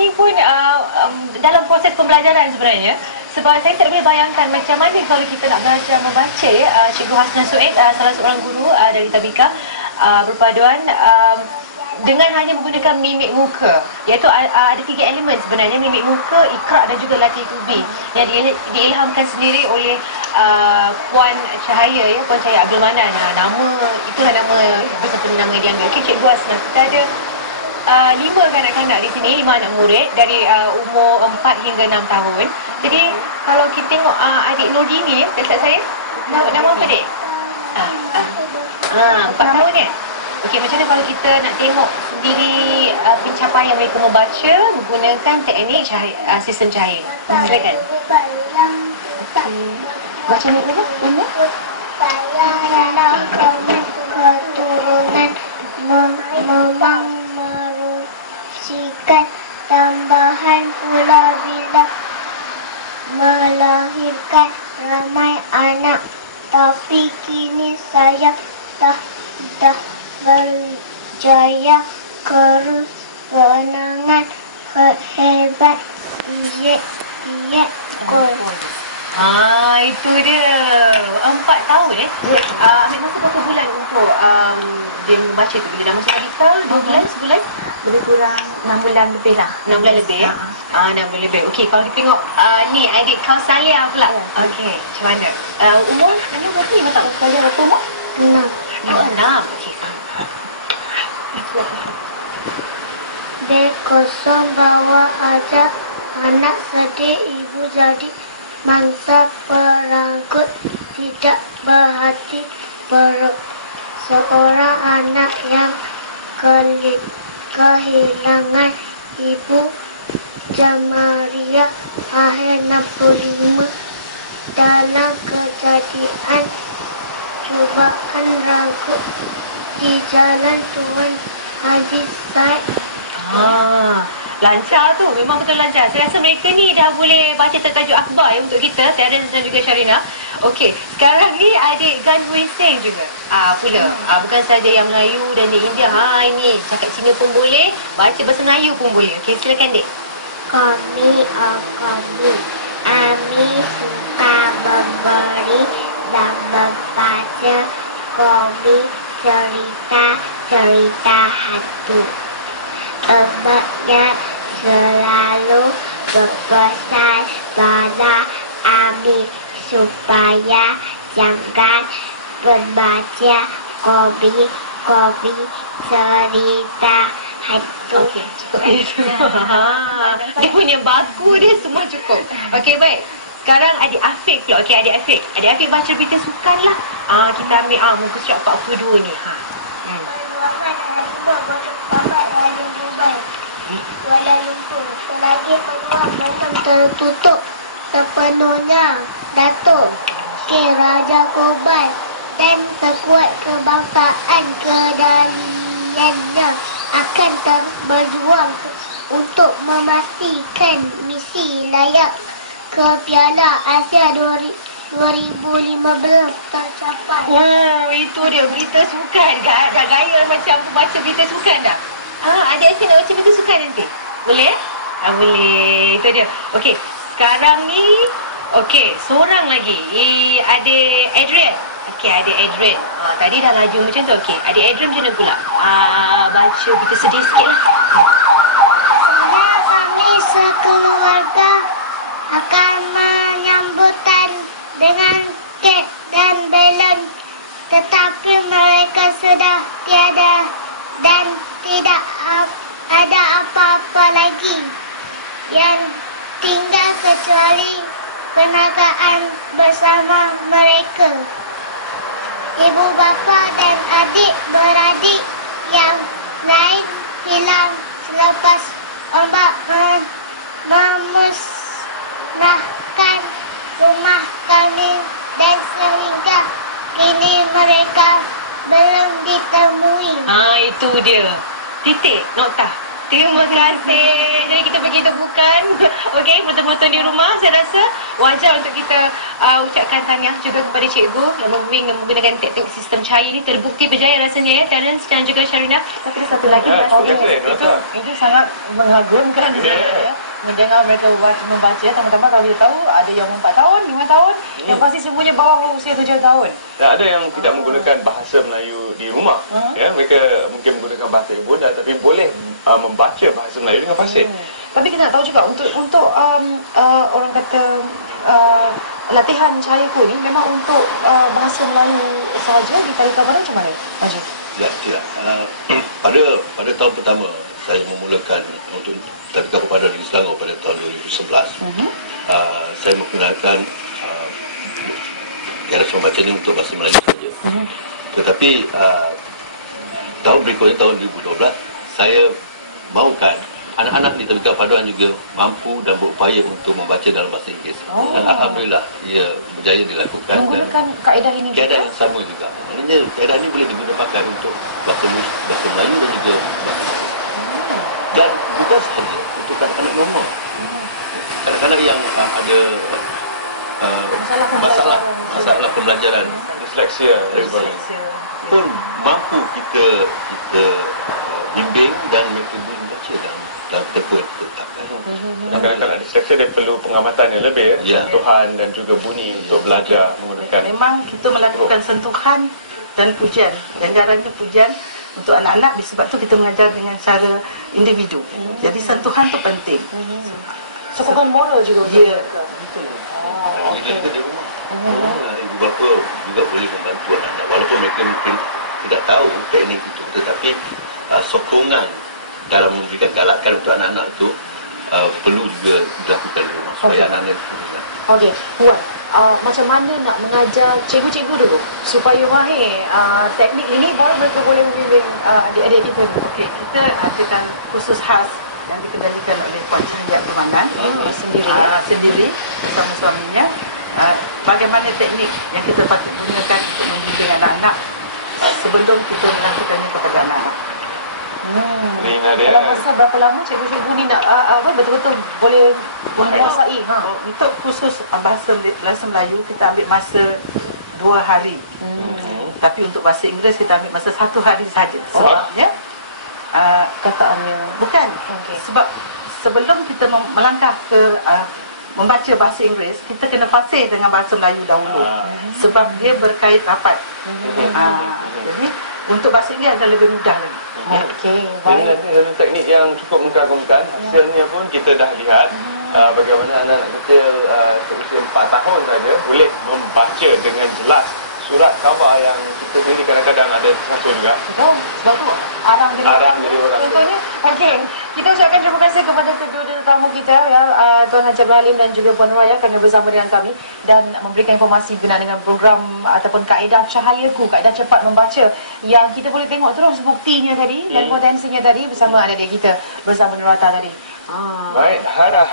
ni pun dalam proses pembelajaran sebenarnya. Sebab saya tak boleh bayangkan macam mana kalau kita nak belajar membaca ya. Cikgu Hasna Sued, salah seorang guru dari Tabika Berpaduan, dengan hanya menggunakan mimik muka, iaitu ada 3 elemen sebenarnya, mimik muka, ikrar dan juga latih tubi, yang diilhamkan sendiri oleh Puan Cahaya ya, Puan Cahaya Abdul Manan. Itulah nama beserta nama yang diambil. Okey, Cikgu Hasna, kita ada 5 kanak-kanak di sini, 5 anak murid dari umur 4 hingga 6 tahun. Jadi kalau kita tengok adik Nordini ya, dekat saya, nama apa dek? 4 tahun ya. Okey, macam mana kalau kita nak tengok sendiri pencapaian mereka membaca menggunakan teknik sistem cahaya. Silakan. Baca ni lagi. Keturunan memang merusikan tambahan pula bila melahirkan ramai anak. Tapi kini saya dah berjaya kerus kenangan hebat Itu dia. 4 tahun ambil masa berapa bulan untuk dia membaca tu? Bila dah masuk Tabika 2 bulan, sebulan? Lebih kurang 6 bulan lebih lah. 6 bulan lebih ya? 6 bulan lebih. Okey, kalau kita tengok ni adik Kausalia pula. Okey, macam mana? Umur sebenarnya berapa ni? Tak tahu berapa umur? 6. 6. Okey. Beg kosong bawa aja anak sedih ibu jadi mangsa perangkut tidak berhati beruk. Seorang anak yang kehilangan ibu Jamaria akhir 65 dalam kejadian cubaan ragu di jalan Tuan Haji Said. Lancar tu, memang betul lancar. Saya rasa mereka ni dah boleh baca tajuk akhbar ya untuk kita, Terence dan juga Sharina. Okey, sekarang ni adik Gan Hui Seng juga pula. Bukan saja yang Melayu dan di India. Ini cakap Cina pun boleh, baca bahasa Melayu pun boleh. Okey, silakan dek. Kami suka memberi dan membaca komik cerita hantu. Emaknya selalu berpesan pada Ami supaya jangan membaca komik cerita hantu. Okey, cukup itu. Dia punya baku dia semua cukup. Okey, baik. Sekarang adik Afiq pula. Okey, adik Afiq. Adik Afiq baca berita sukan lah. Kita ambil muka surat 42 ni. Kuala Lumpur selagi peluang belum tertutup sepenuhnya. Datuk Raja Korban dan sekuat kebangsaan kedaliannya akan terus berjuang untuk memastikan misi layak ke Piala Asia 2015 tercapai. Itu dia berita sukan. Dah gaya macam tu baca berita sukan dah. Adik Afiq nak baca berita sukan nanti? Boleh? Boleh. Itu dia. Okey, sekarang ni seorang lagi. Adik Adrian. Okey, adik Adrian. Tadi dah laju macam tu. Okey, adik Adrian macam mana pula? Baca berita sedih sikit lah. Kami sekeluarga akan menyambutan dengan kek dan balon, tetapi mereka sudah tiada dan tidak ada apa-apa lagi yang tinggal kecuali perniagaan bersama mereka. Ibu bapa dan adik-beradik yang lain hilang selepas ombak memusnahkan rumah kami dan sehingga kini mereka belum ditemui. Itu dia. Titik, nokta. Terima kasih. Jadi kita pergi temukan okey, penonton di rumah. Saya rasa wajar untuk kita ucapkan tahniah juga kepada cikgu yang membimbing menggunakan teknik sistem cahaya ini, terbukti berjaya rasanya ya, Terence dan juga Sharina. Tapi satu lagi itu sangat mengagumkan ya. Mendengar mereka membaca, teman-teman kalau dia tahu ada yang 4 tahun, 5 tahun, yang pasti semuanya bawah usia 7 tahun. Dan ada yang tidak menggunakan bahasa Melayu di rumah. Ya, mereka mungkin menggunakan bahasa ibunda tapi boleh membaca bahasa Melayu dengan fasih. Tapi kita nak tahu juga untuk orang kata latihan cahayaku ni memang untuk bahasa Melayu sahaja di tadika pada macam mana, Majid? Tidak. Pada tahun pertama saya memulakan untuk tadika perpaduan di Selangor pada tahun 2011. Saya menggunakan cara membaca ini untuk bahasa Melayu saja. Tetapi tahun berikutnya, tahun 2012, saya mahukan anak-anak di tadika perpaduan juga mampu dan berupaya untuk membaca dalam bahasa Inggeris. Dan alhamdulillah ia berjaya dilakukan. Menggunakan kaedah ini juga? Kaedah yang sama juga. Maknanya kaedah ini boleh digunakan untuk bahasa Melayu dan juga bahasa dan bukan sahaja untuk kanak-kanak normal. Kanak-kanak yang ada masalah pembelajaran, Disleksia pun mampu kita bimbing dan mereka boleh membaca dalam tempoh yang ditetapkan. Kadang-kadang disleksia dia perlu pengamatan yang lebih sentuhan dan juga bunyi untuk belajar menggunakan. Memang kita melakukan sentuhan dan pujian, ganjarannya pujian untuk anak-anak, sebab tu kita mengajar dengan cara individu. Jadi sentuhan tu penting. Sokongan moral juga. Ya, Betul. Kita juga di rumah. Ibu bapa juga boleh membantu anak-anak walaupun mereka mungkin tidak tahu teknik itu, tetapi sokongan dalam memberikan galakan untuk anak-anak itu perlu juga dilakukan di rumah supaya anak-anak itu Okey, Puan, macam mana nak mengajar cikgu-cikgu dulu supaya mahir teknik ini baru mereka boleh membimbing adik-adik kita. Okey, kita adakan kursus khas yang dikendalikan oleh Puan Cahaya Permangan sendiri bersama suaminya. Bagaimana teknik yang kita patut gunakan untuk membimbing anak-anak sebelum kita melakukannya kepada anak-anak. Dalam masa berapa lama cikgu-cikgu ni nak betul-betul boleh menguasai? Untuk kursus bahasa Melayu kita ambil masa 2 hari. Tapi untuk bahasa Inggeris kita ambil masa 1 hari sahaja. Sebabnya Kataannya bukan. Sebab sebelum kita melangkah ke membaca bahasa Inggeris, kita kena fasih dengan bahasa Melayu dahulu. Sebab dia berkait rapat. Jadi untuk bahasa Inggeris akan lebih mudah lagi. okey, baik. Dengan teknik yang cukup mengagumkan, hasilnya pun kita dah lihat bagaimana anak-anak kecil seusia 4 tahun saja boleh membaca dengan jelas surat khabar yang kita sendiri kadang-kadang ada tersasul juga. Betul, sebab tu arang jadi orang. Contohnya, okey, kita ucapkan terima kasih kepada kedua tetamu kita ya, Tuan Haji Ibrahim dan juga Puan Raya kerana bersama dengan kami dan memberikan informasi berkenaan dengan program ataupun kaedah cahayaku, kaedah cepat membaca yang kita boleh tengok terus buktinya tadi dan potensinya tadi bersama adik-adik kita bersama Nurata tadi. Baik, harap